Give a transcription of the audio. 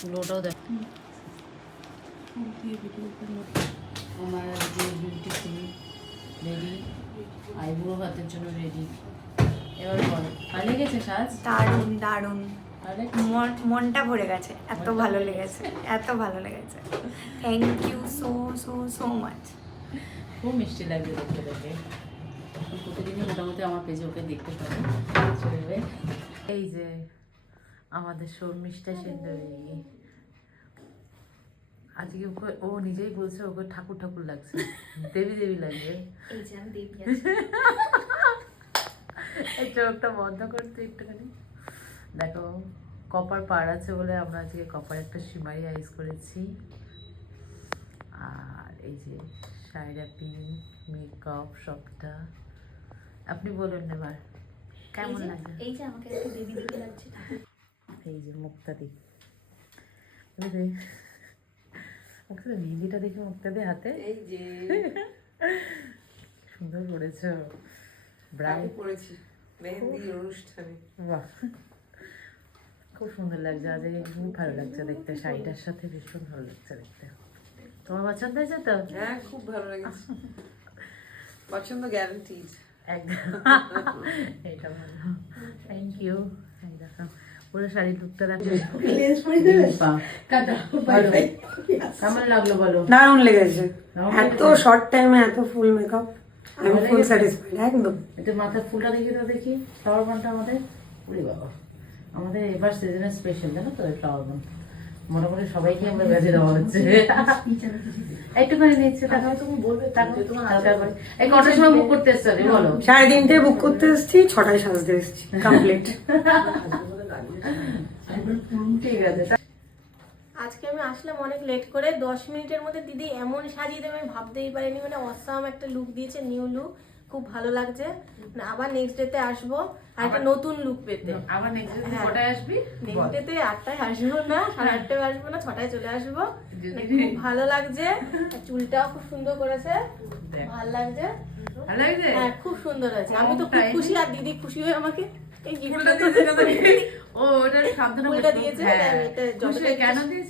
পুরোটাও দেখ। আমার যে বিউটিফুল রেডি, আইব্রো হাতের জন্য রেডি। এবার বল, ভালো লেগেছে সাজ? দারুণ দারুণ, মনটা ভরে গেছে, এত ভালো লেগেছে, এত ভালো লেগেছে। Thank you so so so much. খুব মিষ্টি লাগছে দেখতে দেখে। প্রতিদিনই মোটামুটি আমার পেজে ওকে দেখতে পাবে। চলবে। এই যে আমাদের শর্মিষ্ঠা সেন্দুরি, আজকে ওকে ও নিজেই বলছে ওকে ঠাকুর ঠাকুর লাগছে, দেবী দেবী লাগছে। এই যে আমি দেবী আছি। এই চোখটা বন্ধ করতে একটুখানি দেখো। কপার পার আছে বলে আমরা আজকে কপার একটা সিমারি আইস করেছি। আর এই যে শাড়িটা পিন, মেকআপ সবটা। আপনি বলুন এবার কেমন লাগে? এই যে আমাকে একটু দেবী দেবী লাগছে। এই যে মুক্তা দি, মুক্তা মেহেন্দিটা দেখে মুক্তা দি হাতে এই যে সুন্দর করেছ। ব্রাইড পড়েছি মেহেন্দির অনুষ্ঠানে। বাহ, খুব সুন্দর লাগছে আজ, খুব ভালো লাগছে দেখতে। শাড়িটার সাথে ভীষণ ভালো লাগছে দেখতে। তোমার পছন্দ হয়েছে তো? হ্যাঁ, খুব ভালো লেগেছে, পছন্দ গ্যারান্টিড একদম। এটা ভালো, থ্যাংক ইউ। দেখো পুরো শাড়ি লুকটা দেখো। কেমন লাগলো বলো? দারুণ লেগেছে, এত শর্ট টাইমে এত ফুল মেকআপ, আমি ফুল স্যাটিসফাইড একদম। একটু মাথার ফুলটা দেখি তো, দেখি ফ্লাওয়ার বানটা আমাদের। ওরে বাবা, আমাদের এবার সিজনের স্পেশাল জানো তো ফ্লাওয়ার বান। মোটামুটি সবাইকে আমরা বেজে দেওয়া হচ্ছে। একটুখানি নিচ্ছে, তাকাও তুমি বলবে, তাকাও তোমার হালকা করে। এই কটার সময় বুক করতে এসছো বলো? 3:30 বুক করতে এসেছি, 6টায় সাজতে এসেছি, কমপ্লিট। ঠিক আছে। আজকে আমি আসলাম অনেক লেট করে, 10 মিনিটের মধ্যে দিদি এমন সাজিয়ে দেবে আমি ভাবতেই পারিনি। মানে অসাম একটা লুক দিয়েছে, নিউ লুক, খুব ভালো লাগছে। আবার নেক্সট ডেতে আসবো আর একটা নতুন লুক পেতে। আবার নেক্সট ডে কটায় আসবি? নেক্সট ডেতে 8টায় আসবো না, 8:30 আসবো না, 6টায় চলে আসবো। খুব ভালো লাগছে, আর চুলটাও খুব সুন্দর করেছে, ভালো লাগছে। ভালো লাগছে? হ্যাঁ, খুব সুন্দর আছে। আমি তো খুব খুশি, আর দিদি খুশি হয়ে আমাকে এই গিফটটা ও ওটা সাবধানে ফুলটা দিয়েছে। হ্যাঁ, এটা খুশি যতটা কেন দিয়েছে?